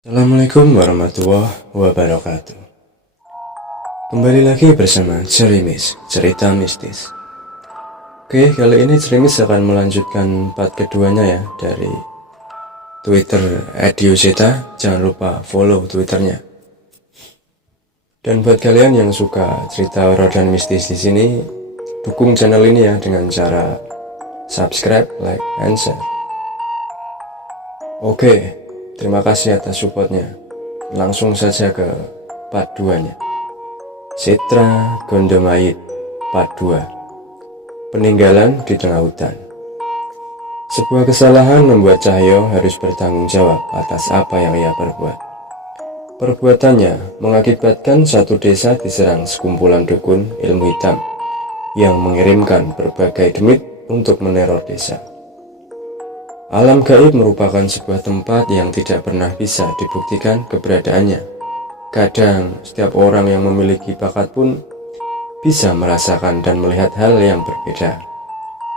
Assalamualaikum warahmatullahi wabarakatuh. Kembali lagi bersama Cerimis, cerita mistis. Oke, kali ini Cerimis akan melanjutkan part keduanya ya dari Twitter @dioseta. Jangan lupa follow Twitternya. Dan buat kalian yang suka cerita horor dan mistis di sini, dukung channel ini ya dengan cara subscribe, like, and share. Oke, terima kasih atas supportnya. Langsung saja ke part 2-nya. Setra Gondomait part 2. Peninggalan di tengah hutan. Sebuah kesalahan membuat Cahyo harus bertanggung jawab atas apa yang ia perbuat. Perbuatannya mengakibatkan satu desa diserang sekumpulan dukun ilmu hitam yang mengirimkan berbagai demit untuk meneror desa. Alam gaib merupakan sebuah tempat yang tidak pernah bisa dibuktikan keberadaannya. Kadang, setiap orang yang memiliki bakat pun bisa merasakan dan melihat hal yang berbeda.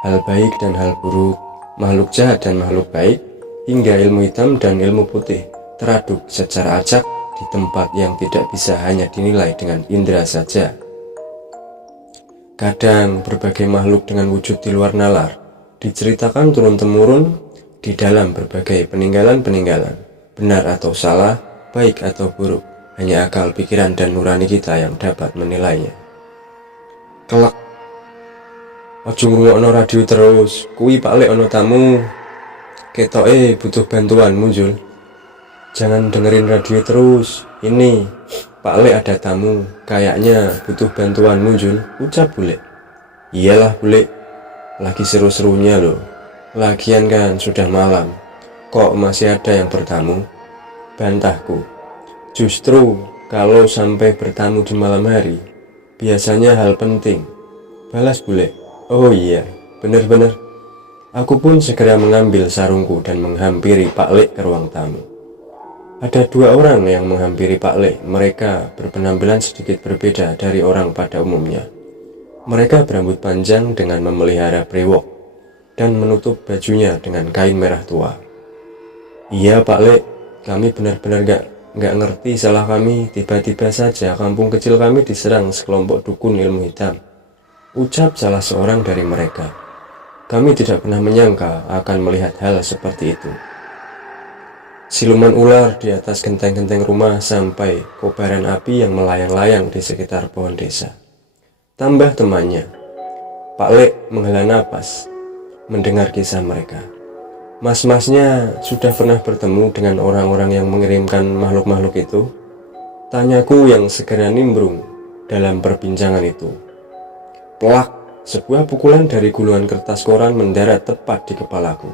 Hal baik dan hal buruk, makhluk jahat dan makhluk baik, hingga ilmu hitam dan ilmu putih teraduk secara acak di tempat yang tidak bisa hanya dinilai dengan indera saja. Kadang, berbagai makhluk dengan wujud di luar nalar diceritakan turun-temurun di dalam berbagai peninggalan-peninggalan. Benar atau salah, baik atau buruk, hanya akal, pikiran, dan nurani kita yang dapat menilainya. Kelak, ojo ngrungokno radio terus, kuwi Pak Lek ono tamu. Ketoke butuh bantuan muncul. Jangan dengerin radio terus, ini Pak Lek ada tamu, kayaknya butuh bantuan muncul, ucap bule. Iyalah bule, lagi seru-serunya loh. Lagian kan sudah malam, kok masih ada yang bertamu? Bantahku. Justru kalau sampai bertamu di malam hari, biasanya hal penting. Balas bule. Oh iya, bener-bener. Aku pun segera mengambil sarungku dan menghampiri Pak Lek ke ruang tamu. Ada dua orang yang menghampiri Pak Lek. Mereka berpenampilan sedikit berbeda dari orang pada umumnya. Mereka berambut panjang dengan memelihara brewok dan menutup bajunya dengan kain merah tua. Iya Pak Lek, kami benar-benar gak ngerti salah kami. Tiba-tiba saja kampung kecil kami diserang sekelompok dukun ilmu hitam, ucap salah seorang dari mereka. Kami tidak pernah menyangka akan melihat hal seperti itu. Siluman ular di atas genteng-genteng rumah sampai kobaran api yang melayang-layang di sekitar pohon desa. Tambah temannya. Pak Lek menghela napas mendengar kisah mereka. Mas-masnya sudah pernah bertemu dengan orang-orang yang mengirimkan makhluk-makhluk itu? Tanyaku yang segera nimbrung dalam perbincangan itu. Plak, sebuah pukulan dari gulungan kertas koran mendarat tepat di kepalaku.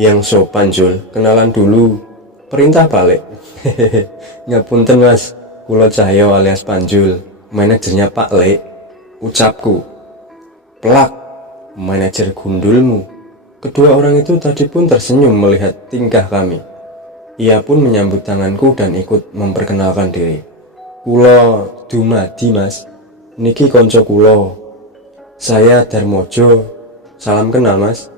Yang sopan Jul, kenalan dulu. Perintah Pak Lek. Ngapunten mas, kula Cahyo alias Panjul, manajernya Pak Lek, ucapku. Plak, manajer gundulmu. Kedua orang itu tadi pun tersenyum melihat tingkah kami. Ia pun menyambut tanganku dan ikut memperkenalkan diri. Kulo Dumadi mas, niki konco kulo. Saya Darmojo, salam kenal mas.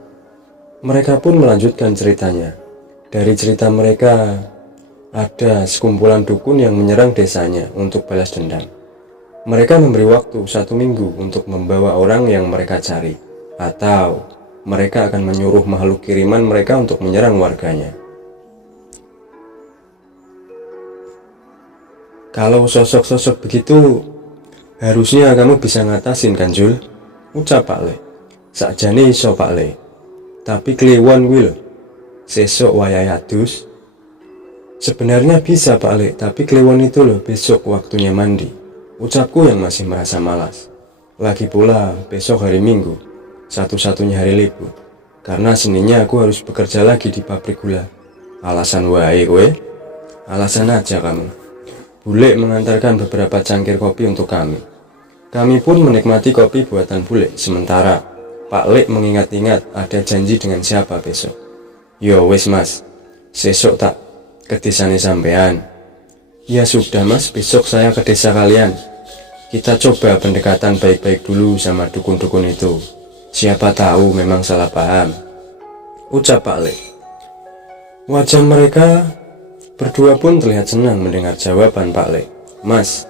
Mereka pun melanjutkan ceritanya. Dari cerita mereka, ada sekumpulan dukun yang menyerang desanya untuk balas dendam. Mereka memberi waktu 1 minggu untuk membawa orang yang mereka cari, atau mereka akan menyuruh makhluk kiriman mereka untuk menyerang warganya. Kalau sosok-sosok begitu, harusnya kamu bisa ngatasin kan Jul? Ucap Pak Le. Sakjane iso Pak Le, tapi kliwon kuwi lho. Sesuk wayahe adus. Sebenarnya bisa Pak Le, tapi kliwon itu loh besok waktunya mandi. Ucapku yang masih merasa malas. Lagi pula besok hari Minggu, satu-satunya hari libur. Karena Seninnya aku harus bekerja lagi di pabrik gula. Alasan wae kowe? Alasan aja kamu. Bule mengantarkan beberapa cangkir kopi untuk kami. Kami pun menikmati kopi buatan bule. Sementara Pak Lek mengingat-ingat ada janji dengan siapa besok. Yo wes mas, sesok tak ke desane sampean. Ya sudah mas, besok saya ke desa kalian. Kita coba pendekatan baik-baik dulu sama dukun-dukun itu. Siapa tahu memang salah paham, ucap Pak Lek. Wajah mereka Berdua pun terlihat senang mendengar jawaban Pak Le. Mas,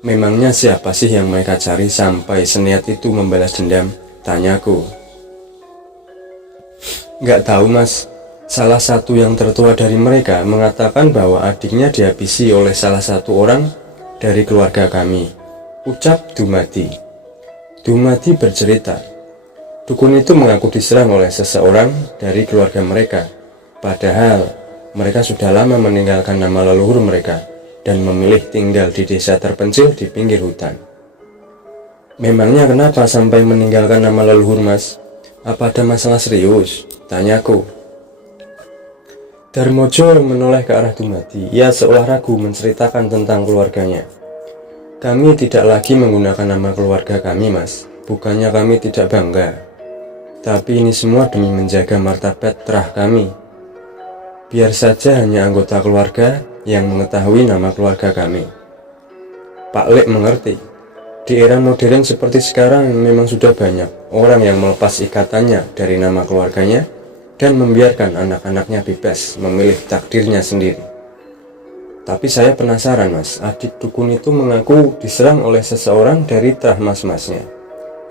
memangnya siapa sih yang mereka cari sampai seniat itu membalas dendam? Tanyaku. Nggak tahu mas, salah satu yang tertua dari mereka mengatakan bahwa adiknya dihabisi oleh salah satu orang dari keluarga kami, ucap Dumadi. Dumadi bercerita, dukun itu mengaku diserang oleh seseorang dari keluarga mereka, padahal mereka sudah lama meninggalkan nama leluhur mereka dan memilih tinggal di desa terpencil di pinggir hutan. Memangnya kenapa sampai meninggalkan nama leluhur mas? Apa ada masalah serius? Tanyaku. Darmojo menoleh ke arah Dumadi. Ia seolah ragu menceritakan tentang keluarganya. Kami tidak lagi menggunakan nama keluarga kami mas. Bukannya kami tidak bangga, tapi ini semua demi menjaga martabat terah kami. Biar saja hanya anggota keluarga yang mengetahui nama keluarga kami. Pak Lek mengerti. Di era modern seperti sekarang memang sudah banyak orang yang melepas ikatannya dari nama keluarganya dan membiarkan anak-anaknya bebas memilih takdirnya sendiri. Tapi saya penasaran mas, adik dukun itu mengaku diserang oleh seseorang dari terah mas-masnya.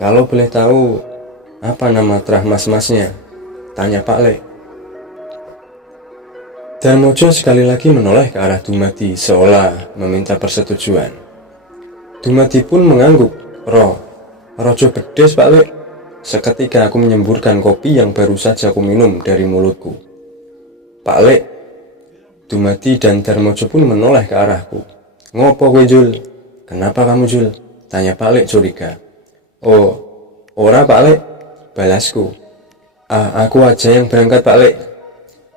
Kalau boleh tahu, apa nama terah mas-masnya? Tanya Pak Le. Darmojo sekali lagi menoleh ke arah Dumadi seolah meminta persetujuan. Dumadi pun mengangguk. Rojo bedes Pak Le. Seketika aku menyemburkan kopi yang baru saja aku minum dari mulutku. Pak Le. Dumadi dan Darmojo pun menoleh ke arahku. Ngopo kowe Jul? Kenapa kamu Jul? Tanya Pak Le curiga. Oh, ora Pak Le, balasku. Aku aja yang berangkat Pak Le.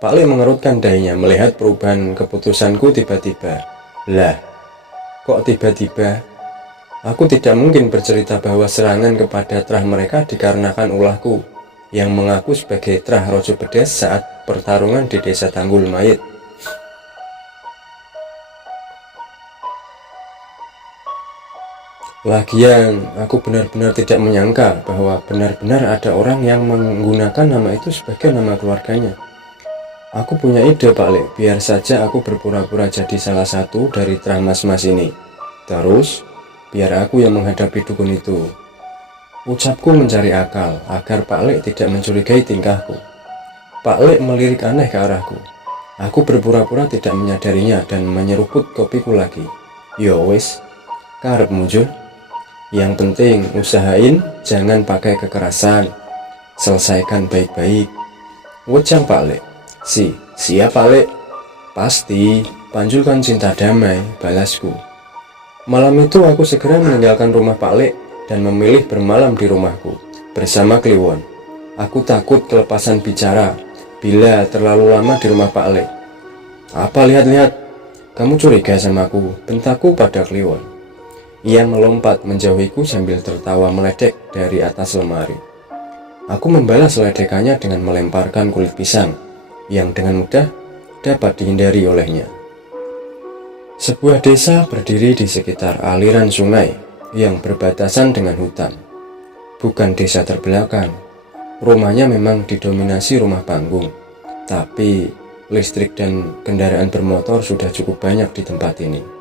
Pak Le mengerutkan dahinya melihat perubahan keputusanku tiba-tiba. Lah, kok tiba-tiba? Aku tidak mungkin bercerita bahwa serangan kepada terah mereka dikarenakan ulahku yang mengaku sebagai terah Rojo Bedes saat pertarungan di desa Tanggul Mayit. Lagian, aku benar-benar tidak menyangka bahwa benar-benar ada orang yang menggunakan nama itu sebagai nama keluarganya. Aku punya ide Pak Le, biar saja aku berpura-pura jadi salah satu dari terah mas-mas ini. Terus, biar aku yang menghadapi dukun itu. Ucapku mencari akal agar Pak Le tidak mencurigai tingkahku. Pak Le melirik aneh ke arahku. Aku berpura-pura tidak menyadarinya dan menyeruput kopiku lagi. Yo wis, karep muncul. Yang penting usahain jangan pakai kekerasan. Selesaikan baik-baik. Ucap Pak Le. Siap Pak Le. Pasti, panjulkan cinta damai, balasku. Malam itu aku segera meninggalkan rumah Pak Le dan memilih bermalam di rumahku bersama Kliwon. Aku takut kelepasan bicara bila terlalu lama di rumah Pak Le. Apa lihat-lihat? Kamu curiga sama aku? Bentakku pada Kliwon. Ia melompat menjauhiku sambil tertawa meledek dari atas lemari. Aku membalas ledekannya dengan melemparkan kulit pisang yang dengan mudah dapat dihindari olehnya. Sebuah desa berdiri di sekitar aliran sungai yang berbatasan dengan hutan. Bukan desa terbelakang. Rumahnya memang didominasi rumah panggung, tapi listrik dan kendaraan bermotor sudah cukup banyak di tempat ini.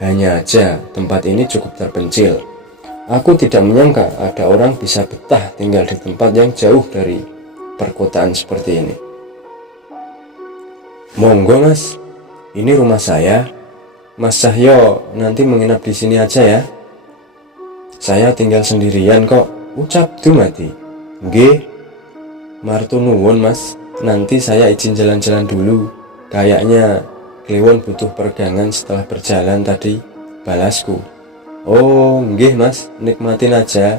Hanya aja tempat ini cukup terpencil. Aku tidak menyangka ada orang bisa betah tinggal di tempat yang jauh dari perkotaan seperti ini. Monggo mas, ini rumah saya. Mas Cahyo nanti menginap di sini aja ya. Saya tinggal sendirian kok, ucap Dumadi. Nggih, martu nuwun mas, nanti saya izin jalan-jalan dulu. Kayaknya Kliwon butuh peregangan setelah berjalan tadi, balasku. Oh, nggih mas, nikmatin aja.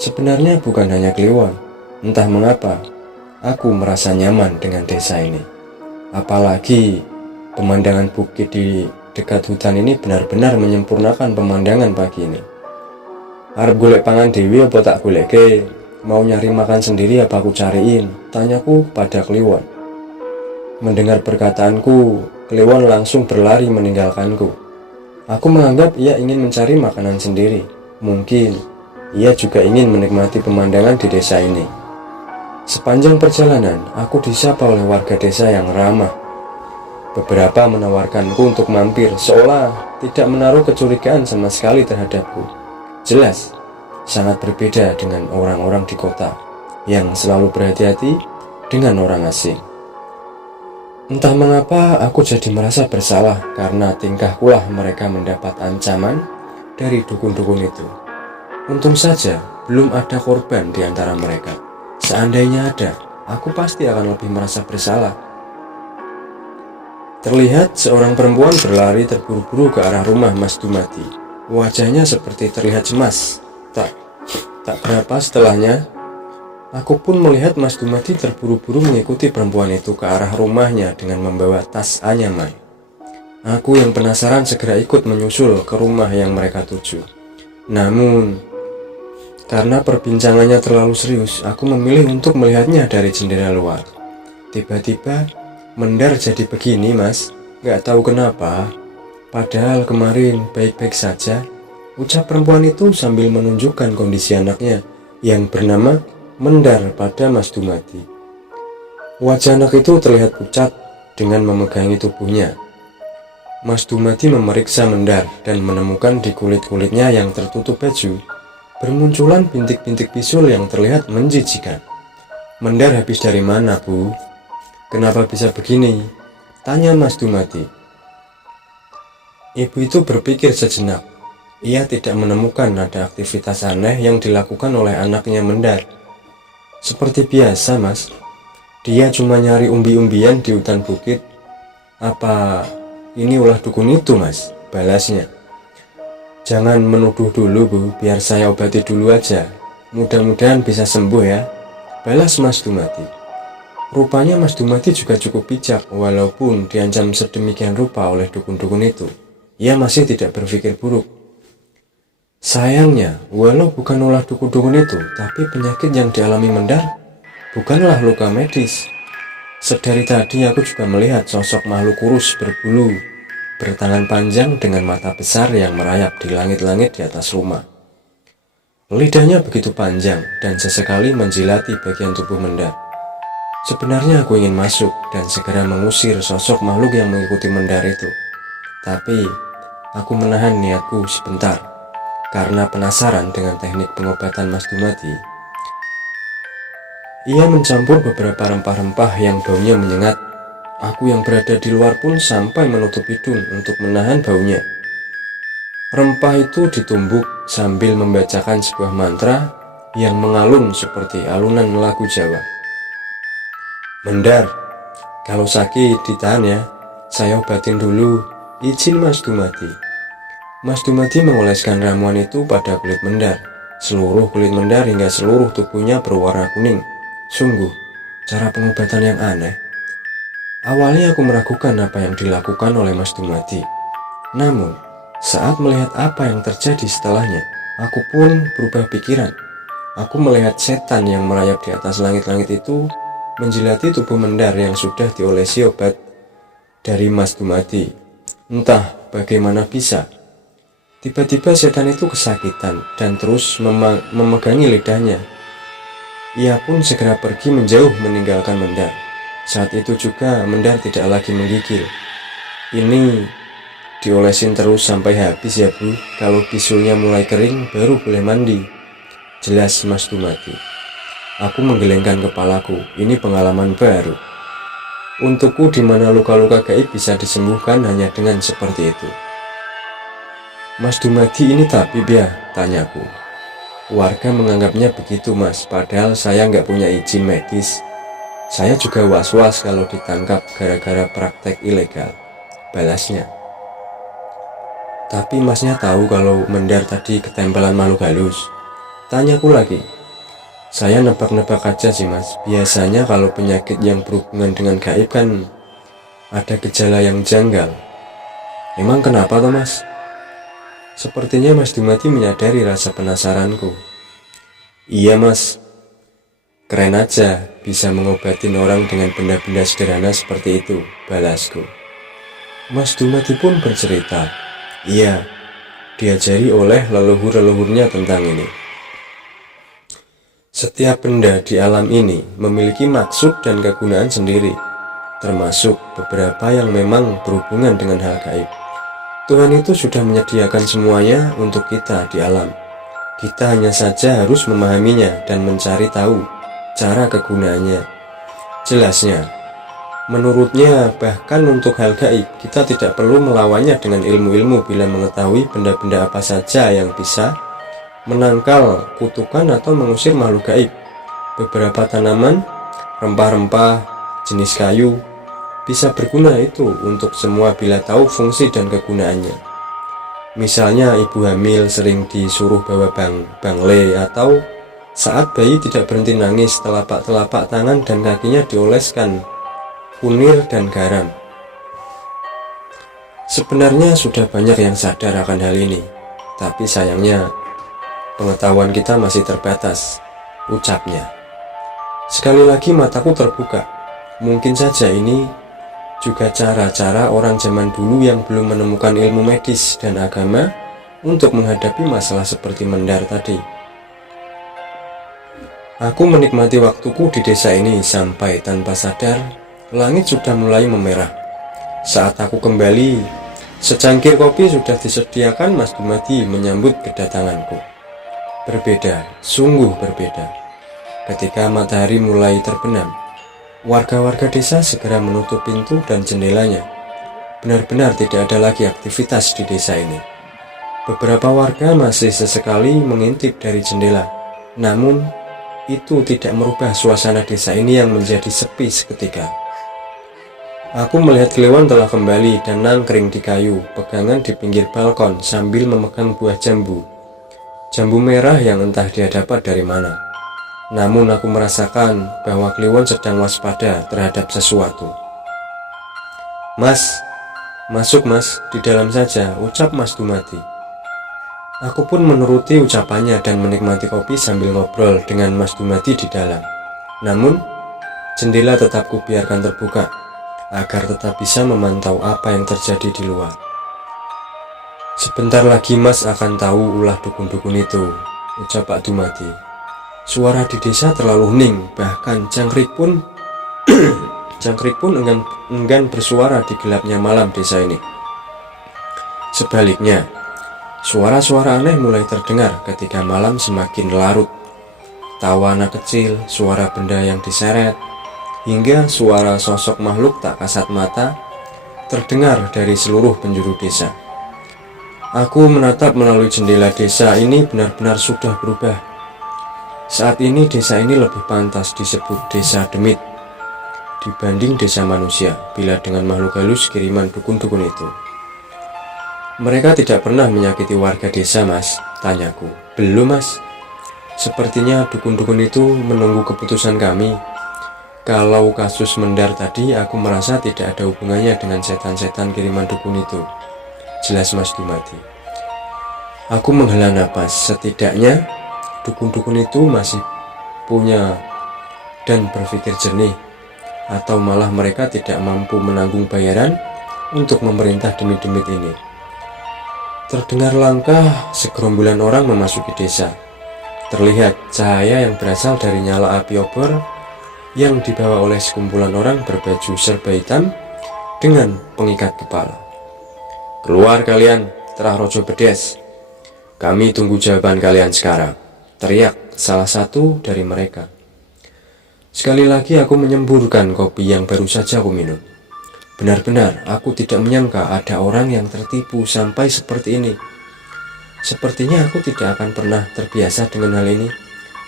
Sebenarnya bukan hanya Kliwon, entah mengapa aku merasa nyaman dengan desa ini. Apalagi pemandangan bukit di dekat hutan ini benar-benar menyempurnakan pemandangan pagi ini. Arep golek pangan dewi apa tak goleke? Mau nyari makan sendiri apa aku cariin? Tanyaku pada Kliwon. Mendengar perkataanku, Kliwon langsung berlari meninggalkanku. Aku menganggap ia ingin mencari makanan sendiri. Mungkin ia juga ingin menikmati pemandangan di desa ini. Sepanjang perjalanan, aku disapa oleh warga desa yang ramah. Beberapa menawarkanku untuk mampir, seolah tidak menaruh kecurigaan sama sekali terhadapku. Jelas, sangat berbeda dengan orang-orang di kota yang selalu berhati-hati dengan orang asing. Entah mengapa aku jadi merasa bersalah karena tingkahkulah mereka mendapat ancaman dari dukun-dukun itu. Untung saja belum ada korban di antara mereka. Seandainya ada, aku pasti akan lebih merasa bersalah. Terlihat seorang perempuan berlari terburu-buru ke arah rumah Mas Dumadi. Wajahnya seperti terlihat cemas. Tak berapa setelahnya, aku pun melihat Mas Dumadi terburu-buru mengikuti perempuan itu ke arah rumahnya dengan membawa tas Anyamai. Aku yang penasaran segera ikut menyusul ke rumah yang mereka tuju. Namun, karena perbincangannya terlalu serius, aku memilih untuk melihatnya dari jendela luar. Tiba-tiba, Mendar jadi begini mas, gak tahu kenapa. Padahal kemarin baik-baik saja, ucap perempuan itu sambil menunjukkan kondisi anaknya yang bernama Mendar pada Mas Dumadi. Wajah anak itu terlihat pucat dengan memegangi tubuhnya. Mas Dumadi memeriksa Mendar dan menemukan di kulit-kulitnya yang tertutup baju bermunculan bintik-bintik bisul yang terlihat menjijikan. Mendar habis dari mana, Bu? Kenapa bisa begini? Tanya Mas Dumadi. Ibu itu berpikir sejenak. Ia tidak menemukan ada aktivitas aneh yang dilakukan oleh anaknya Mendar. Seperti biasa, Mas. Dia cuma nyari umbi-umbian di hutan bukit. Apa ini ulah dukun itu, Mas? Balasnya. Jangan menuduh dulu, Bu. Biar saya obati dulu aja. Mudah-mudahan bisa sembuh ya. Balas Mas Dumadi. Rupanya Mas Dumadi juga cukup bijak, walaupun diancam sedemikian rupa oleh dukun-dukun itu. Ia masih tidak berpikir buruk. Sayangnya, walau bukan ulah dukun-dukun itu, tapi penyakit yang dialami Mendar bukanlah luka medis. Sedari tadi aku juga melihat sosok makhluk kurus berbulu, bertangan panjang dengan mata besar yang merayap di langit-langit di atas rumah. Lidahnya begitu panjang dan sesekali menjilati bagian tubuh Mendar. Sebenarnya aku ingin masuk dan segera mengusir sosok makhluk yang mengikuti Mendar itu. Tapi, aku menahan niatku sebentar, karena penasaran dengan teknik pengobatan Mas Dumadi. Ia mencampur beberapa rempah-rempah yang baunya menyengat. Aku yang berada di luar pun sampai menutup hidung untuk menahan baunya. Rempah itu ditumbuk sambil membacakan sebuah mantra yang mengalun seperti alunan lagu Jawa. Mendar, kalau sakit ditahan ya, saya obatin dulu, izin Mas Dumadi. Mas Dumadi mengoleskan ramuan itu pada kulit Mendar. Seluruh kulit Mendar hingga seluruh tubuhnya berwarna kuning. Sungguh, cara pengobatan yang aneh. Awalnya aku meragukan apa yang dilakukan oleh Mas Dumadi. Namun, saat melihat apa yang terjadi setelahnya, aku pun berubah pikiran. Aku melihat setan yang merayap di atas langit-langit itu menjilati tubuh Mendar yang sudah diolesi obat dari Mas Dumadi. Entah bagaimana bisa. Tiba-tiba setan itu kesakitan dan terus memegangi lidahnya. Ia pun segera pergi menjauh meninggalkan Mendar. Saat itu juga Mendar tidak lagi menggigil. Ini diolesin terus sampai habis ya Bu. Kalau bisulnya mulai kering baru boleh mandi. Jelas Mas Dumadi. Aku menggelengkan kepalaku, ini pengalaman baru. Untukku di mana luka-luka gaib bisa disembuhkan hanya dengan seperti itu. Mas Dumadi ini tabib ya? Tanyaku. Warga menganggapnya begitu mas, padahal saya nggak punya izin medis. Saya juga was-was kalau ditangkap gara-gara praktek ilegal. Balasnya. Tapi masnya tahu kalau Mendar tadi ketempelan makhluk halus? Tanyaku lagi. Saya nebak-nebak aja sih mas, biasanya kalau penyakit yang berhubungan dengan gaib kan ada gejala yang janggal. Emang kenapa toh mas? Sepertinya Mas Dumadi menyadari rasa penasaranku. Iya mas, keren aja bisa mengobatin orang dengan benda-benda sederhana seperti itu, balasku. Mas Dumadi pun bercerita, iya, diajari oleh leluhur-leluhurnya tentang ini. Setiap benda di alam ini memiliki maksud dan kegunaan sendiri. termasuk beberapa yang memang berhubungan dengan hal gaib. Tuhan itu sudah menyediakan semuanya untuk kita di alam. Kita hanya saja harus memahaminya dan mencari tahu cara kegunaannya. Jelasnya, menurutnya bahkan untuk hal gaib, kita tidak perlu melawannya dengan ilmu-ilmu bila mengetahui benda-benda apa saja yang bisa menangkal kutukan atau mengusir makhluk gaib. Beberapa tanaman, rempah-rempah, jenis kayu bisa berguna itu untuk semua bila tahu fungsi dan kegunaannya. Misalnya ibu hamil sering disuruh bawa bangle, atau saat bayi tidak berhenti nangis, telapak-telapak tangan dan kakinya dioleskan kunir dan garam. Sebenarnya sudah banyak yang sadar akan hal ini, tapi sayangnya pengetahuan kita masih terbatas, ucapnya. Sekali lagi mataku terbuka. Mungkin saja ini juga cara-cara orang zaman dulu yang belum menemukan ilmu medis dan agama untuk menghadapi masalah seperti mendar tadi. Aku menikmati waktuku di desa ini sampai tanpa sadar langit sudah mulai memerah. Saat aku kembali, secangkir kopi sudah disediakan Mas Dumadi menyambut kedatanganku. Berbeda, sungguh berbeda. Ketika matahari mulai terbenam, warga-warga desa segera menutup pintu dan jendelanya. Benar-benar tidak ada lagi aktivitas di desa ini. Beberapa warga masih sesekali mengintip dari jendela, namun itu tidak merubah suasana desa ini yang menjadi sepi seketika. Aku melihat Kliwon telah kembali dan nangkring di kayu pegangan di pinggir balkon sambil memegang buah jambu. Jambu merah yang entah dia dapat dari mana. Namun aku merasakan bahwa Kliwon sedang waspada terhadap sesuatu. "Mas, masuk mas, di dalam saja," ucap Mas Dumadi. Aku pun menuruti ucapannya dan menikmati kopi sambil ngobrol dengan Mas Dumadi di dalam. Namun, jendela tetap kubiarkan terbuka agar tetap bisa memantau apa yang terjadi di luar. "Sebentar lagi mas akan tahu ulah dukun-dukun itu," ucap Pak Dumadi. Suara di desa terlalu hening, bahkan jangkrik pun enggan bersuara di gelapnya malam desa ini. Sebaliknya, suara-suara aneh mulai terdengar ketika malam semakin larut. Tawa anak kecil, suara benda yang diseret, hingga suara sosok makhluk tak kasat mata terdengar dari seluruh penjuru desa. Aku menatap melalui jendela. Desa ini benar-benar sudah berubah. Saat ini desa ini lebih pantas disebut desa demit dibanding desa manusia bila dengan makhluk halus kiriman dukun-dukun itu. "Mereka tidak pernah menyakiti warga desa mas?" tanyaku. "Belum mas. Sepertinya dukun-dukun itu menunggu keputusan kami. Kalau kasus mendar tadi aku merasa tidak ada hubungannya dengan setan-setan kiriman dukun itu," jelas Mas Dumadi. Aku menghela napas. Setidaknya dukun-dukun itu masih punya dan berpikir jernih, atau malah mereka tidak mampu menanggung bayaran untuk memerintah demit-demit ini. Terdengar langkah segerombolan orang memasuki desa. Terlihat cahaya yang berasal dari nyala api obor yang dibawa oleh sekumpulan orang berbaju serba hitam dengan pengikat kepala. "Keluar kalian, terah rojo bedes. Kami tunggu jawaban kalian sekarang," teriak salah satu dari mereka. Sekali lagi aku menyemburkan kopi yang baru saja aku minum. Benar-benar aku tidak menyangka ada orang yang tertipu sampai seperti ini. Sepertinya aku tidak akan pernah terbiasa dengan hal ini,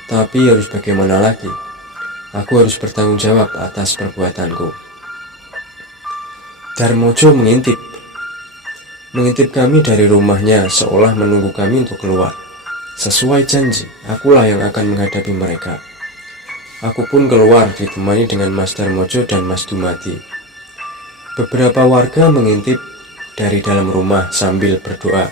tapi harus bagaimana lagi? Aku harus bertanggung jawab atas perbuatanku. Darmojo mengintip kami dari rumahnya seolah menunggu kami untuk keluar. Sesuai janji, akulah yang akan menghadapi mereka. Aku pun keluar ditemani dengan Mas Darmojo dan Mas Dumadi. Beberapa warga mengintip dari dalam rumah sambil berdoa.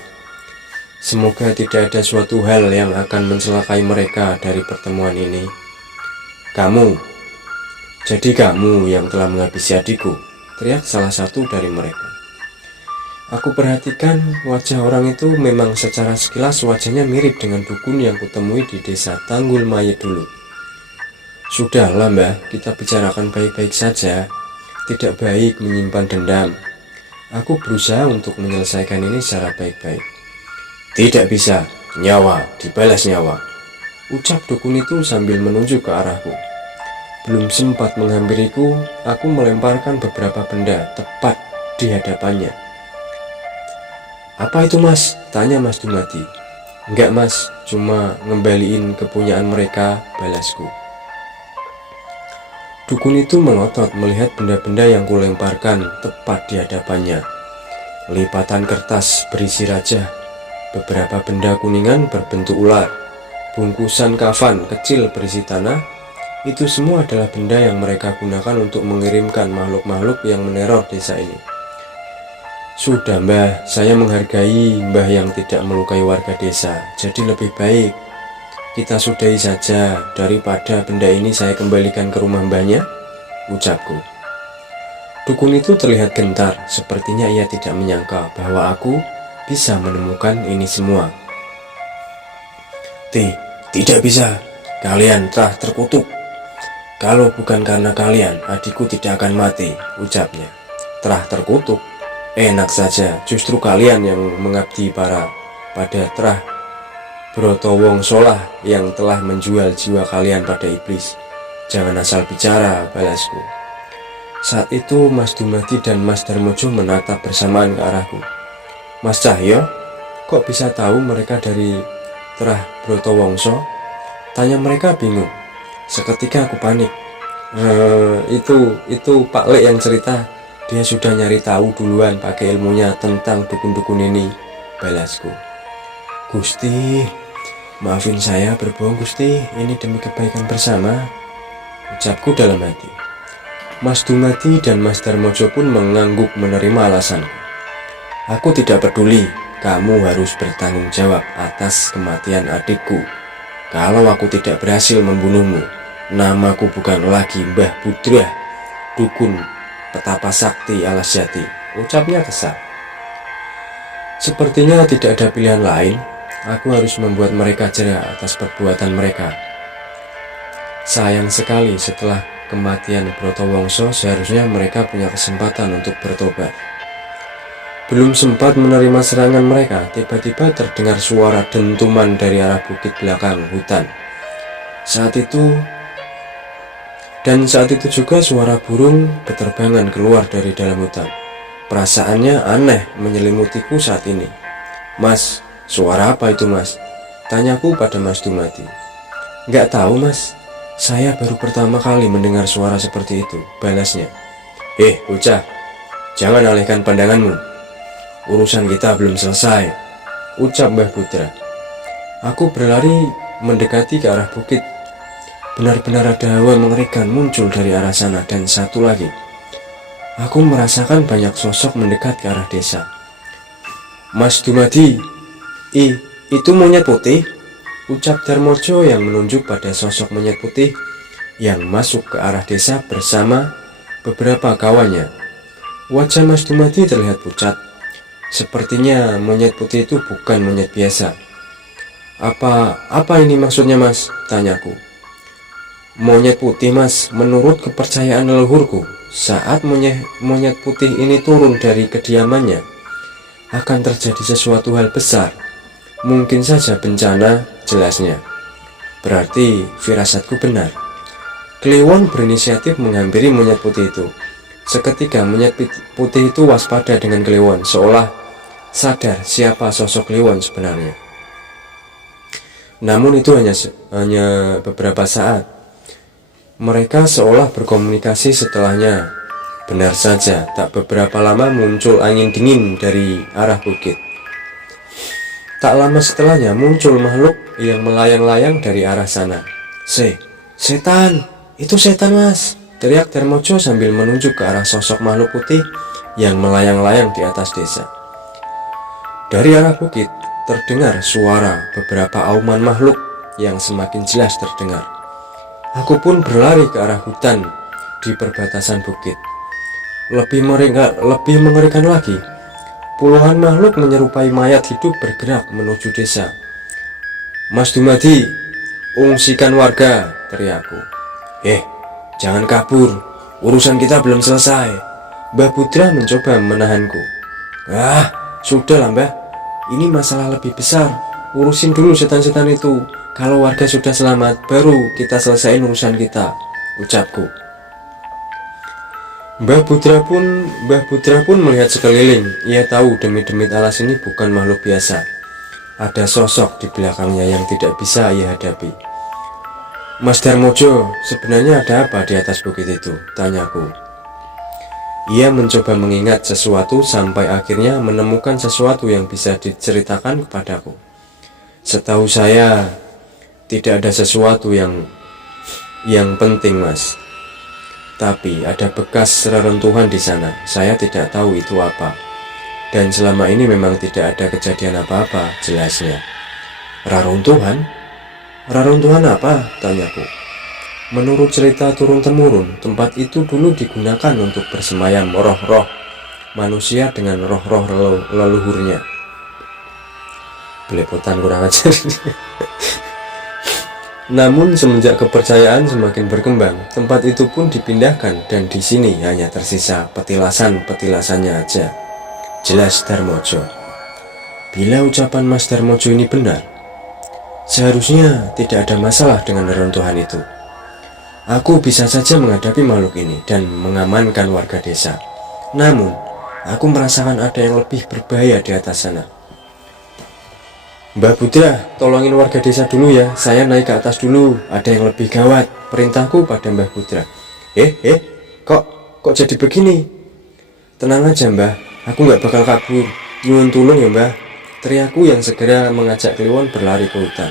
Semoga tidak ada suatu hal yang akan mencelakai mereka dari pertemuan ini. Jadi kamu yang telah menghabisi adikku," teriak salah satu dari mereka. Aku perhatikan wajah orang itu. Memang secara sekilas wajahnya mirip dengan dukun yang kutemui di desa Tanggul Mayit dulu. "Sudahlah mbah, kita bicarakan baik-baik saja. Tidak baik menyimpan dendam. Aku berusaha untuk menyelesaikan ini secara baik-baik. Tidak bisa, nyawa dibalas nyawa, ucap dukun itu sambil menunjuk ke arahku. Belum sempat menghampiriku, aku melemparkan beberapa benda tepat di hadapannya. Apa itu mas? Tanya Mas Dumadi. Enggak mas, cuma ngembaliin kepunyaan mereka, balasku. Dukun itu melotot melihat benda-benda yang kulemparkan tepat di hadapannya. Lipatan kertas berisi raja, beberapa benda kuningan berbentuk ular, bungkusan kafan kecil berisi tanah. Itu semua adalah benda yang mereka gunakan untuk mengirimkan makhluk-makhluk yang meneror desa ini. Sudah mbah, saya menghargai mbah yang tidak melukai warga desa. Jadi lebih baik kita sudahi saja daripada benda ini saya kembalikan ke rumah mbahnya, ucapku. Dukun itu terlihat gentar, sepertinya ia tidak menyangka bahwa aku bisa menemukan ini semua. Tidak bisa, kalian telah terkutuk. Kalau bukan karena kalian, adikku tidak akan mati, ucapnya. Telah terkutuk? Enak saja, justru kalian yang mengabdi pada Trah Brotowongsolah yang telah menjual jiwa kalian pada iblis. Jangan asal bicara, balasku. Saat itu Mas Dumadi dan Mas Darmojo menatap bersamaan ke arahku. Mas Cahyo, kok bisa tahu mereka dari Trah Brotowongso? Tanya mereka bingung. Seketika aku panik. Itu Pak Lek yang cerita. Dia sudah nyari tahu duluan pakai ilmunya tentang dukun-dukun ini, balasku. Gusti, maafin saya berbohong Gusti, ini demi kebaikan bersama, ucapku dalam hati. Mas Dumadi dan Mas Darmojo pun mengangguk menerima alasanku. Aku tidak peduli, kamu harus bertanggung jawab atas kematian adikku. Kalau aku tidak berhasil membunuhmu, namaku bukan lagi Mbah Budra, dukun petapa sakti alas jati, ucapnya kesal. Sepertinya tidak ada pilihan lain. Aku harus membuat mereka jera atas perbuatan mereka. Sayang sekali setelah kematian Brotowongso seharusnya mereka punya kesempatan untuk bertobat. Belum sempat menerima serangan mereka, tiba-tiba terdengar suara dentuman dari arah bukit belakang hutan. Saat itu juga suara burung beterbangan keluar dari dalam hutan. Perasaannya aneh menyelimutiku saat ini. Mas, suara apa itu mas? Tanyaku pada Mas Dumadi. Nggak tahu mas, saya baru pertama kali mendengar suara seperti itu, balasnya. Bocah, jangan alihkan pandanganmu. Urusan kita belum selesai, ucap Mbah Budra. Aku berlari mendekati ke arah bukit. Benar-benar ada hawa mengerikan muncul dari arah sana dan satu lagi. Aku merasakan banyak sosok mendekat ke arah desa. Mas Dumadi, itu monyet putih, ucap Darmojo yang menunjuk pada sosok monyet putih yang masuk ke arah desa bersama beberapa kawannya. Wajah Mas Dumadi terlihat pucat. Sepertinya monyet putih itu bukan monyet biasa. Apa ini maksudnya mas? Tanyaku. Monyet putih mas, menurut kepercayaan leluhurku, saat monyet putih ini turun dari kediamannya, akan terjadi sesuatu hal besar. Mungkin saja bencana, jelasnya. Berarti firasatku benar. Kliwon berinisiatif menghampiri monyet putih itu. Seketika monyet putih itu waspada dengan Kliwon, seolah sadar siapa sosok Kliwon sebenarnya. Namun itu hanya beberapa saat. Mereka seolah berkomunikasi setelahnya. Benar saja, tak beberapa lama muncul angin dingin dari arah bukit. Tak lama setelahnya muncul makhluk yang melayang-layang dari arah sana. Setan! Itu setan mas! Teriak Darmojo sambil menunjuk ke arah sosok makhluk putih yang melayang-layang di atas desa. Dari arah bukit terdengar suara beberapa auman makhluk yang semakin jelas terdengar. Aku pun berlari ke arah hutan di perbatasan bukit. Lebih mengerikan lagi, puluhan makhluk menyerupai mayat hidup bergerak menuju desa. Mas Dumadi, ungsikan warga, teriakku. Jangan kabur, urusan kita belum selesai. Mbah Budra mencoba menahanku. Sudah lah Mbah, ini masalah lebih besar. Urusin dulu setan-setan itu. Kalau warga sudah selamat, baru kita selesaiin urusan kita, ucapku. Mbah Budra pun melihat sekeliling. Ia tahu demit-demit alas ini bukan makhluk biasa. Ada sosok di belakangnya yang tidak bisa ia hadapi. Mas Darmojo, sebenarnya ada apa di atas bukit itu? Tanyaku. Ia mencoba mengingat sesuatu sampai akhirnya menemukan sesuatu yang bisa diceritakan kepadaku. Setahu saya, tidak ada sesuatu yang penting, Mas. Tapi ada bekas reruntuhan di sana. Saya tidak tahu itu apa. Dan selama ini memang tidak ada kejadian apa-apa, jelasnya. Reruntuhan? Reruntuhan apa? Tanyaku. Menurut cerita turun-temurun, tempat itu dulu digunakan untuk bersemayam roh-roh manusia dengan roh-roh leluhurnya. Belepotan kurang ajar. Namun semenjak kepercayaan semakin berkembang, tempat itu pun dipindahkan dan di sini hanya tersisa petilasan-petilasannya aja. Jelas Darmojo. Bila ucapan Mas Darmojo ini benar, seharusnya tidak ada masalah dengan reruntuhan itu. Aku bisa saja menghadapi makhluk ini dan mengamankan warga desa. Namun, aku merasakan ada yang lebih berbahaya di atas sana. Mbak Budra, tolongin warga desa dulu ya. Saya naik ke atas dulu. Ada yang lebih gawat. Perintahku pada Mbah Budra. Kok jadi begini? Tenang aja Mbah, aku gak bakal kabur. Nyuwun tulung ya Mbah, teriakku yang segera mengajak Kliwon berlari ke hutan.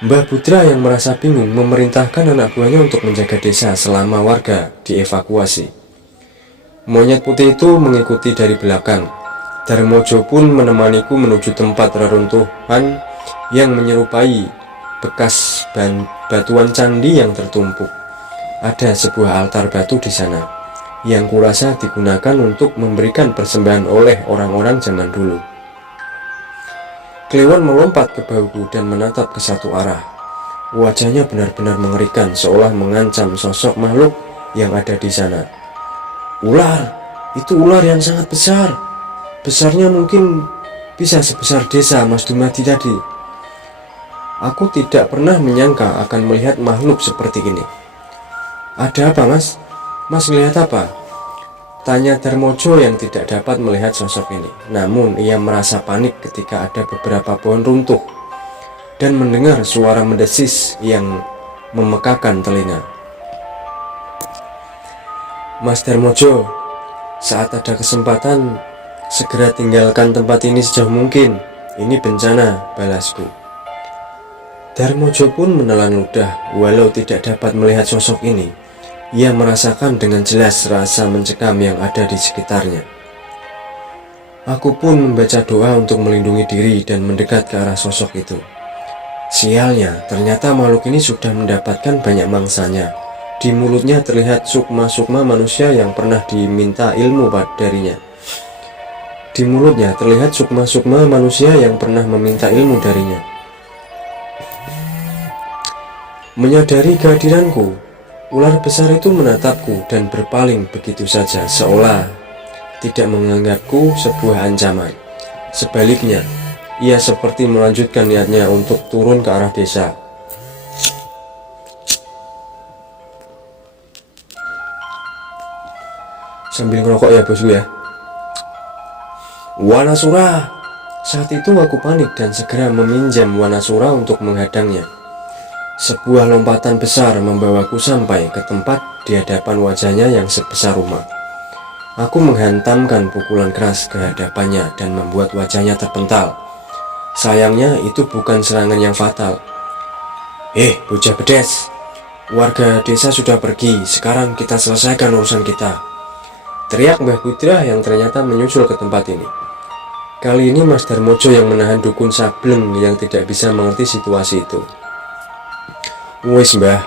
Mbah Budra yang merasa bingung memerintahkan anak buahnya untuk menjaga desa selama warga dievakuasi. Monyet putih itu mengikuti dari belakang. Darmojo pun menemaniku menuju tempat reruntuhan yang menyerupai bekas batuan candi yang tertumpuk. Ada sebuah altar batu di sana yang kurasa digunakan untuk memberikan persembahan oleh orang-orang zaman dulu. Kliwon melompat ke bahuku dan menatap ke satu arah. Wajahnya benar-benar mengerikan, seolah mengancam sosok makhluk yang ada di sana. Ular, itu ular yang sangat besar. Besarnya mungkin bisa sebesar desa Mas Dumadi tadi. Aku tidak pernah menyangka akan melihat makhluk seperti ini. Ada apa Mas? Mas melihat apa? Tanya Darmojo yang tidak dapat melihat sosok ini. Namun ia merasa panik ketika ada beberapa pohon runtuh dan mendengar suara mendesis yang memekakan telinga. Mas Darmojo, saat ada kesempatan, segera tinggalkan tempat ini sejauh mungkin. Ini bencana, balasku. Darmojo pun menelan ludah. Walau tidak dapat melihat sosok ini, ia merasakan dengan jelas rasa mencekam yang ada di sekitarnya. Aku pun membaca doa untuk melindungi diri dan mendekat ke arah sosok itu. Sialnya, ternyata makhluk ini sudah mendapatkan banyak mangsanya. Di mulutnya terlihat sukma-sukma manusia yang pernah diminta ilmu darinya. Di mulutnya terlihat sukma-sukma manusia yang pernah meminta ilmu darinya. Menyadari kehadiranku, ular besar itu menatapku dan berpaling begitu saja, seolah tidak menganggapku sebuah ancaman. Sebaliknya, ia seperti melanjutkan niatnya untuk turun ke arah desa. Sambil ngerokok ya bosku ya. Wanasura. Saat itu aku panik dan segera meminjam Wanasura untuk menghadangnya. Sebuah lompatan besar membawaku sampai ke tempat di hadapan wajahnya yang sebesar rumah. Aku menghantamkan pukulan keras ke hadapannya dan membuat wajahnya terpental. Sayangnya itu bukan serangan yang fatal. Bocah bedes, warga desa sudah pergi, sekarang kita selesaikan urusan kita, teriak Mbah Budra yang ternyata menyusul ke tempat ini. Kali ini Mas Darmojo yang menahan dukun Sableng yang tidak bisa mengerti situasi itu. Wes Mbah,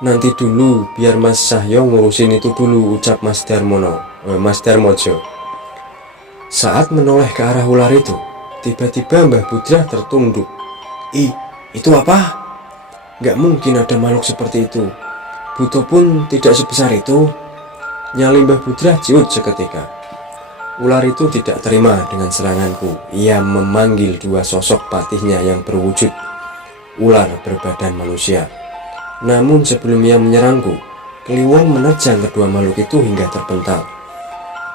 nanti dulu biar Mas Sahyo ngurusin itu dulu, ucap Mas Darmojo. Saat menoleh ke arah ular itu, tiba-tiba Mbah Budra tertunduk. Itu apa? Gak mungkin ada makhluk seperti itu. Buto pun tidak sebesar itu. Nyali Mbah Budra ciut seketika. Ular itu tidak terima dengan seranganku. Ia memanggil dua sosok patihnya yang berwujud ular berbadan manusia. Namun sebelum ia menyerangku, Kliwon menerjang kedua makhluk itu hingga terpental.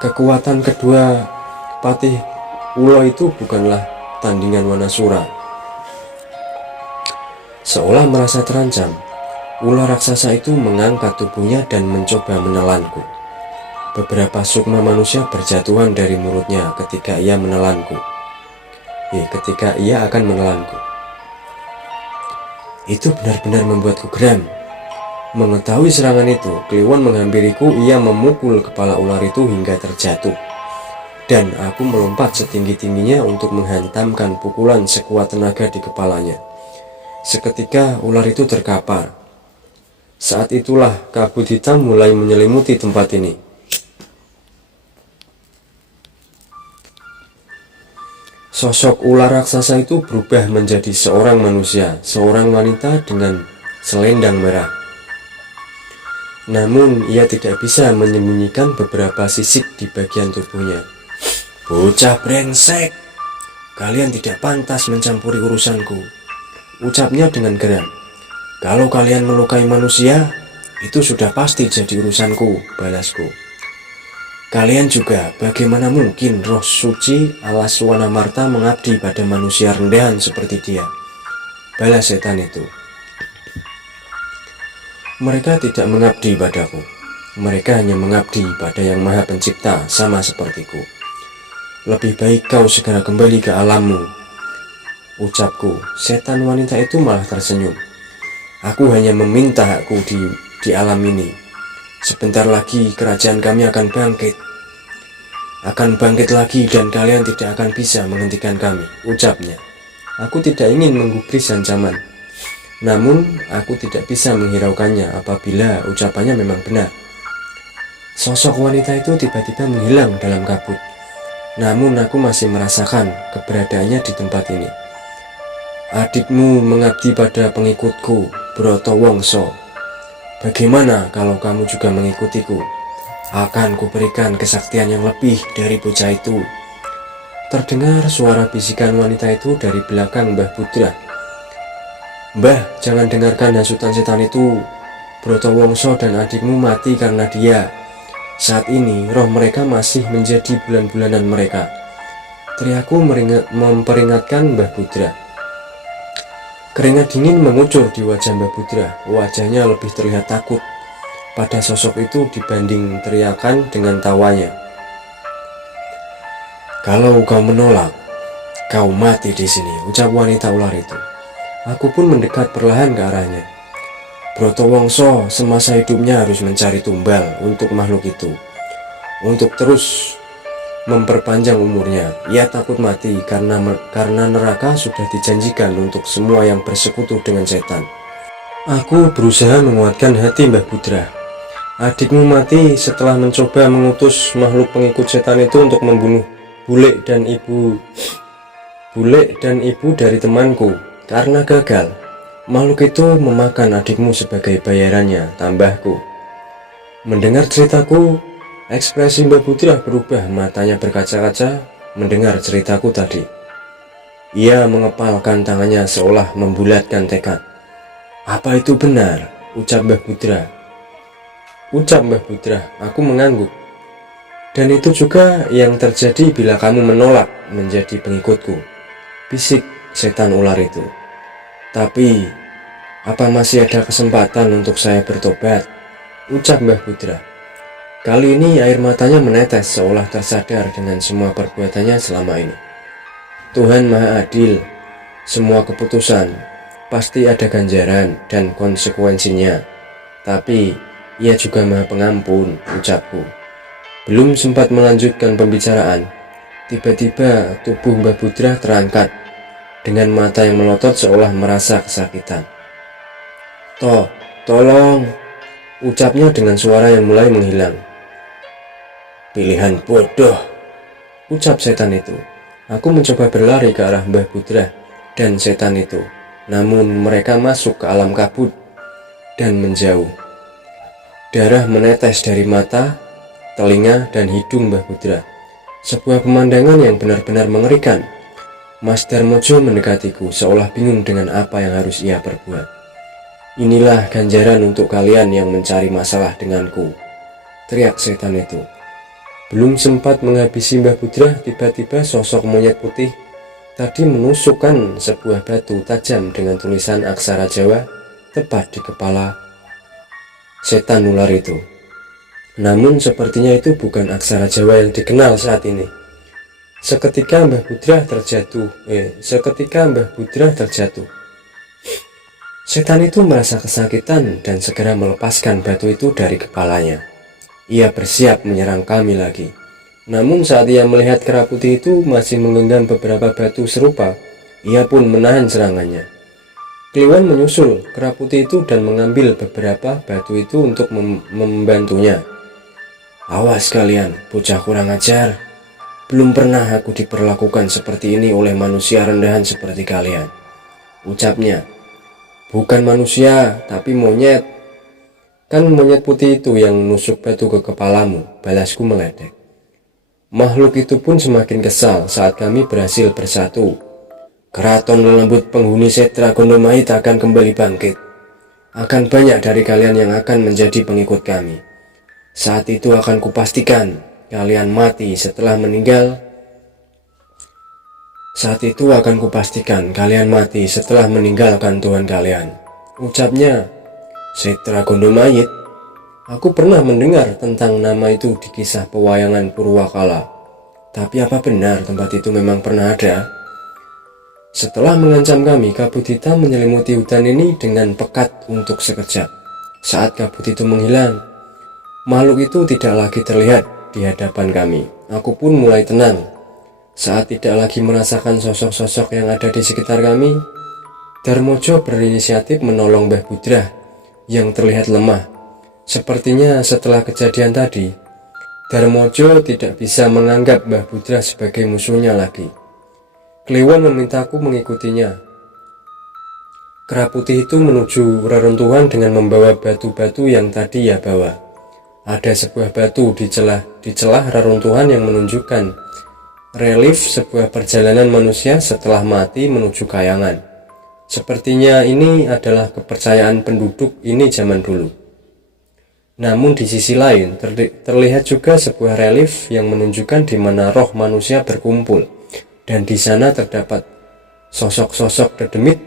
Kekuatan kedua patih ulo itu bukanlah tandingan Wanasura. Seolah merasa terancam, ular raksasa itu mengangkat tubuhnya dan mencoba menelanku. Beberapa sukma manusia berjatuhan dari mulutnya ketika ia menelanku. Ketika ia akan menelanku. Itu benar-benar membuatku geram. Mengetahui serangan itu, Kliwon menghampiriku. Ia memukul kepala ular itu hingga terjatuh. Dan aku melompat setinggi-tingginya untuk menghantamkan pukulan sekuat tenaga di kepalanya. Seketika ular itu terkapar. Saat itulah kabut hitam mulai menyelimuti tempat ini. Sosok ular raksasa itu berubah menjadi seorang manusia, seorang wanita dengan selendang merah. Namun ia tidak bisa menyembunyikan beberapa sisik di bagian tubuhnya. "Bocah brengsek, kalian tidak pantas mencampuri urusanku," ucapnya dengan geram. "Kalau kalian melukai manusia, itu sudah pasti jadi urusanku," balasku. "Kalian juga, bagaimana mungkin roh suci alas Wanamarta mengabdi pada manusia rendahan seperti dia?" balas setan itu. "Mereka tidak mengabdi padaku. Mereka hanya mengabdi pada Yang Maha Pencipta, sama sepertiku. Lebih baik kau segera kembali ke alammu," ucapku. Setan wanita itu malah tersenyum. "Aku hanya meminta hakku di alam ini. Sebentar lagi kerajaan kami akan bangkit lagi dan kalian tidak akan bisa menghentikan kami," ucapnya. Aku tidak ingin menggubris ancaman. Namun aku tidak bisa menghiraukannya apabila ucapannya memang benar. Sosok wanita itu tiba-tiba menghilang dalam kabut. Namun aku masih merasakan keberadaannya di tempat ini. "Adikmu mengabdi pada pengikutku, Brotowongso. Bagaimana kalau kamu juga mengikutiku? Akan kuberikan kesaktian yang lebih dari bocah itu." Terdengar suara bisikan wanita itu dari belakang Mbah Budra. "Mbah, jangan dengarkan hasutan setan itu. Brotowongso dan adikmu mati karena dia. Saat ini roh mereka masih menjadi bulan-bulanan mereka," teriakku memperingatkan Mbah Budra. Keringat dingin mengucur di wajah Mbah Budra. Wajahnya lebih terlihat takut pada sosok itu dibanding teriakan dengan tawanya. "Kalau kau menolak, kau mati di sini," ucap wanita ular itu. Aku pun mendekat perlahan ke arahnya. Brotowongso semasa hidupnya harus mencari tumbal untuk makhluk itu, untuk terus memperpanjang umurnya. Ia takut mati karena neraka sudah dijanjikan untuk semua yang bersekutu dengan setan. Aku berusaha menguatkan hati Mbah Budra. "Adikmu mati setelah mencoba mengutus makhluk pengikut setan itu untuk membunuh bule dan ibu dari temanku. Karena gagal, makhluk itu memakan adikmu sebagai bayarannya," tambahku. Mendengar ceritaku, ekspresi Mbah Budra berubah. Matanya berkaca-kaca mendengar ceritaku tadi. Ia mengepalkan tangannya seolah membulatkan tekad. "Apa itu benar?" ucap Mbah Budra. Aku mengangguk. "Dan itu juga yang terjadi bila kamu menolak menjadi pengikutku," bisik setan ular itu. "Tapi, apa masih ada kesempatan untuk saya bertobat?" ucap Mbah Budra. Kali ini air matanya menetes seolah tersadar dengan semua perbuatannya selama ini. Tuhan Maha Adil. Semua keputusan pasti ada ganjaran dan konsekuensinya. Tapi, Ia juga Maha Pengampun, ucapku. Belum sempat melanjutkan pembicaraan, tiba-tiba tubuh Mbah Budra terangkat dengan mata yang melotot seolah merasa kesakitan. Tolong, ucapnya dengan suara yang mulai menghilang. "Pilihan bodoh," ucap setan itu. Aku mencoba berlari ke arah Mbah Budra dan setan itu, namun mereka masuk ke alam kabut dan menjauh. Darah menetes dari mata, telinga, dan hidung Mbah Budra. Sebuah pemandangan yang benar-benar mengerikan. Mas Darmojo mendekatiku seolah bingung dengan apa yang harus ia perbuat. Inilah ganjaran untuk kalian yang mencari masalah denganku, teriak setan itu. Belum sempat menghabisi Mbah Budra, tiba-tiba sosok monyet putih tadi menusukkan sebuah batu tajam dengan tulisan aksara Jawa tepat di kepala setan ular itu. Namun sepertinya itu bukan aksara Jawa yang dikenal saat ini. Seketika Mbah Budra terjatuh. Setan itu merasa kesakitan dan segera melepaskan batu itu dari kepalanya. Ia bersiap menyerang kami lagi. Namun saat ia melihat kera putih itu masih menggenggam beberapa batu serupa, ia pun menahan serangannya. Kliwon menyusul kera putih itu dan mengambil beberapa batu itu untuk membantunya. Awas kalian, bocah kurang ajar. Belum pernah aku diperlakukan seperti ini oleh manusia rendahan seperti kalian, ucapnya. Bukan manusia, tapi monyet. Kan monyet putih itu yang nusuk batu ke kepalamu, balasku meledek. Makhluk itu pun semakin kesal saat kami berhasil bersatu. Keraton lelembut penghuni Setra Gondomait akan kembali bangkit. Akan banyak dari kalian yang akan menjadi pengikut kami. Saat itu akan kupastikan kalian mati setelah meninggalkan Tuhan kalian, ucapnya. Setra Gondomait, aku pernah mendengar tentang nama itu di kisah pewayangan Purwakala. Tapi apa benar tempat itu memang pernah ada? Setelah mengancam kami, kabut hitam menyelimuti hutan ini dengan pekat untuk sekejap. Saat kabut itu menghilang, makhluk itu tidak lagi terlihat di hadapan kami. Aku pun mulai tenang. Saat tidak lagi merasakan sosok-sosok yang ada di sekitar kami, Darmojo berinisiatif menolong Mbah Budra yang terlihat lemah. Sepertinya setelah kejadian tadi, Darmojo tidak bisa menganggap Mbah Budra sebagai musuhnya lagi. Kliwon memintaku mengikutinya. Kera putih itu menuju reruntuhan dengan membawa batu-batu yang tadi ia bawa. Ada sebuah batu di celah reruntuhan yang menunjukkan relief sebuah perjalanan manusia setelah mati menuju kayangan. Sepertinya ini adalah kepercayaan penduduk ini zaman dulu. Namun di sisi lain terlihat juga sebuah relief yang menunjukkan di mana roh manusia berkumpul, dan di sana terdapat sosok-sosok dedemit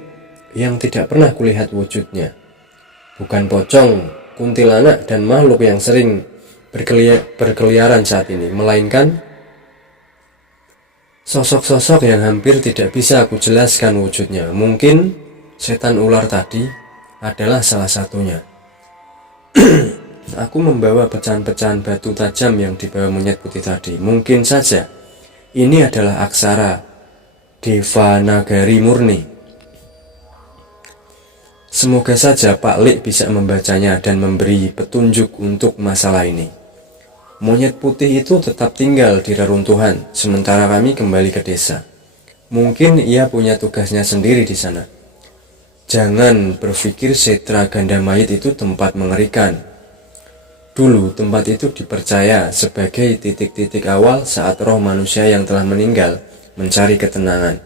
yang tidak pernah kulihat wujudnya. Bukan pocong, kuntilanak, dan makhluk yang sering berkeliaran saat ini, melainkan sosok-sosok yang hampir tidak bisa aku jelaskan wujudnya. Mungkin setan ular tadi adalah salah satunya. Aku membawa pecahan-pecahan batu tajam yang dibawa monyet putih tadi. Mungkin saja ini adalah aksara Devanagari murni. Semoga saja Pak Lik bisa membacanya dan memberi petunjuk untuk masalah ini. Monyet putih itu tetap tinggal di reruntuhan, sementara kami kembali ke desa. Mungkin ia punya tugasnya sendiri di sana. Jangan berpikir Setra Gondomait itu tempat mengerikan. Dulu tempat itu dipercaya sebagai titik-titik awal saat roh manusia yang telah meninggal mencari ketenangan,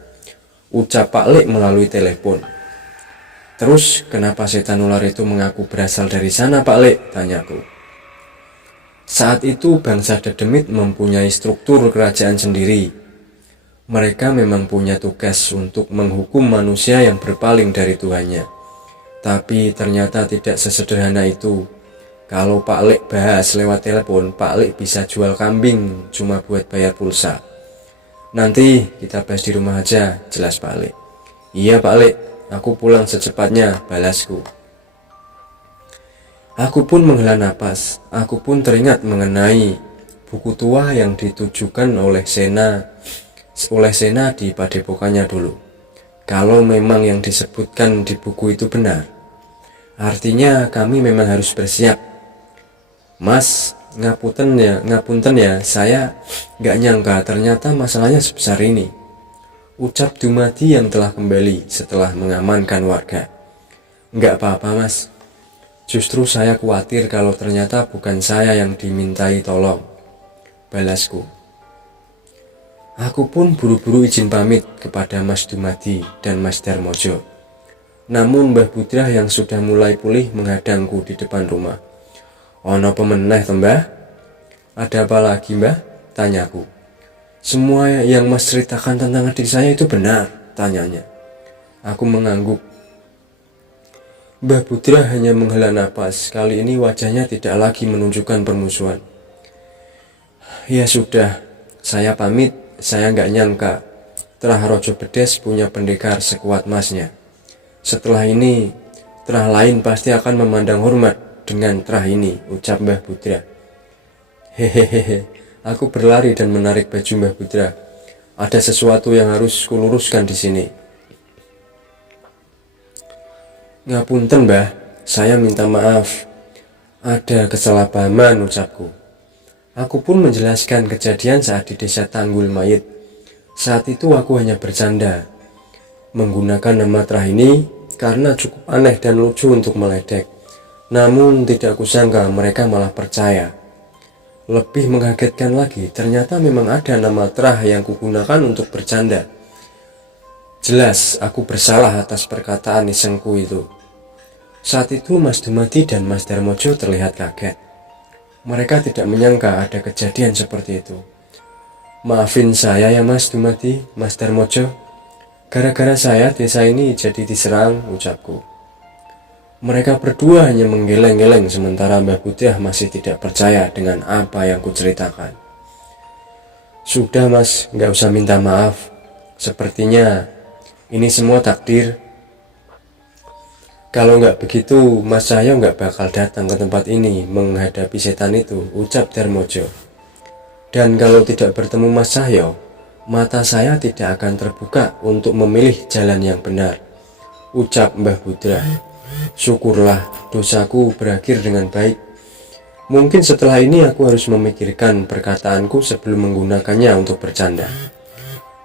ucap Pak Lik melalui telepon. Terus kenapa setan ular itu mengaku berasal dari sana, Pak Lik? Tanyaku. Saat itu bangsa Dedemit mempunyai struktur kerajaan sendiri. Mereka memang punya tugas untuk menghukum manusia yang berpaling dari Tuhannya. Tapi ternyata tidak sesederhana itu. Kalau Pak Lik bahas lewat telepon, Pak Lik bisa jual kambing cuma buat bayar pulsa. Nanti kita bahas di rumah aja, jelas Pak Lik. Iya Pak Lik, aku pulang secepatnya, balasku. Aku pun menghela napas. Aku pun teringat mengenai buku tua yang ditujukan oleh Sena di padepokannya dulu. Kalau memang yang disebutkan di buku itu benar, artinya kami memang harus bersiap. Mas, ngapunten ya, saya gak nyangka ternyata masalahnya sebesar ini, ucap Dumadi yang telah kembali setelah mengamankan warga. Gak apa-apa Mas, Justru saya khawatir kalau ternyata bukan saya yang dimintai tolong, balasku. Aku pun buru-buru izin pamit kepada Mas Dumadi dan Mas Darmojo. Namun Mbah Budrah yang sudah mulai pulih menghadangku di depan rumah. Ono pemeneh to, Mbah? Ada apa lagi, Mbah? Tanyaku. Semua yang Mas ceritakan tentang adik saya itu benar, tanyanya. Aku mengangguk. Mbah Budrah hanya menghela napas. Kali ini wajahnya tidak lagi menunjukkan permusuhan. Ya sudah, saya pamit. Saya nggak nyangka Trah Rojo Bedes punya pendekar sekuat Masnya. Setelah ini, trah lain pasti akan memandang hormat dengan trah ini, ucap Mbah Budrah. Hehehe, aku berlari dan menarik baju Mbah Budrah. Ada sesuatu yang harus kuluruskan di sini. Ngapunten, Mbah, saya minta maaf. Ada kesalahpahaman, ucapku. Aku pun menjelaskan kejadian saat di desa Tanggul Mayit. Saat itu aku hanya bercanda, menggunakan nama trah ini karena cukup aneh dan lucu untuk meledek. Namun tidak kusangka mereka malah percaya. Lebih mengagetkan lagi, ternyata memang ada nama trah yang kugunakan untuk bercanda. Jelas aku bersalah atas perkataan isengku itu. Saat itu Mas Dumadi dan Mas Darmojo terlihat kaget. Mereka tidak menyangka ada kejadian seperti itu. Maafin saya ya Mas Dumadi, Mas Darmojo. Gara-gara saya desa ini jadi diserang, ucapku. Mereka berdua hanya menggeleng-geleng sementara Mbah Budrah masih tidak percaya dengan apa yang kuceritakan. Sudah Mas, gak usah minta maaf. Sepertinya ini semua takdir. Kalau nggak begitu, Mas Cahyo nggak bakal datang ke tempat ini menghadapi setan itu, ucap Darmojo. Dan kalau tidak bertemu Mas Cahyo, mata saya tidak akan terbuka untuk memilih jalan yang benar, ucap Mbah Budrah. Syukurlah dosaku berakhir dengan baik. Mungkin setelah ini aku harus memikirkan perkataanku sebelum menggunakannya untuk bercanda.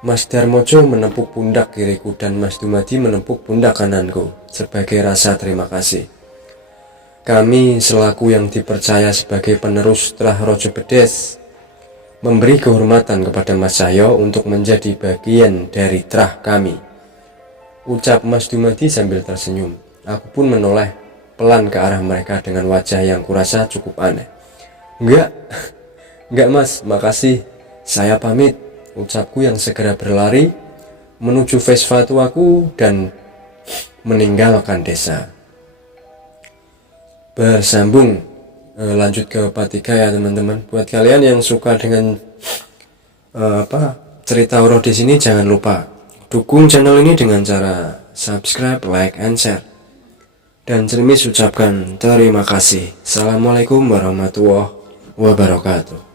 Mas Darmojo menepuk pundak kiriku dan Mas Dumadi menepuk pundak kananku sebagai rasa terima kasih. Kami selaku yang dipercaya sebagai penerus Trah Rojo Bedes memberi kehormatan kepada Mas Cahyo untuk menjadi bagian dari trah kami, ucap Mas Dumadi sambil tersenyum. Aku pun menoleh pelan ke arah mereka dengan wajah yang kurasa cukup aneh. Enggak Mas, makasih, saya pamit, ucapku yang segera berlari menuju Vespa tuaku dan meninggalkan desa. Bersambung lanjut ke part 3 ya teman-teman. Buat kalian yang suka dengan cerita horor di sini, jangan lupa dukung channel ini dengan cara subscribe, like, and share. Dan Cermis ucapkan terima kasih. Assalamualaikum warahmatullahi wabarakatuh.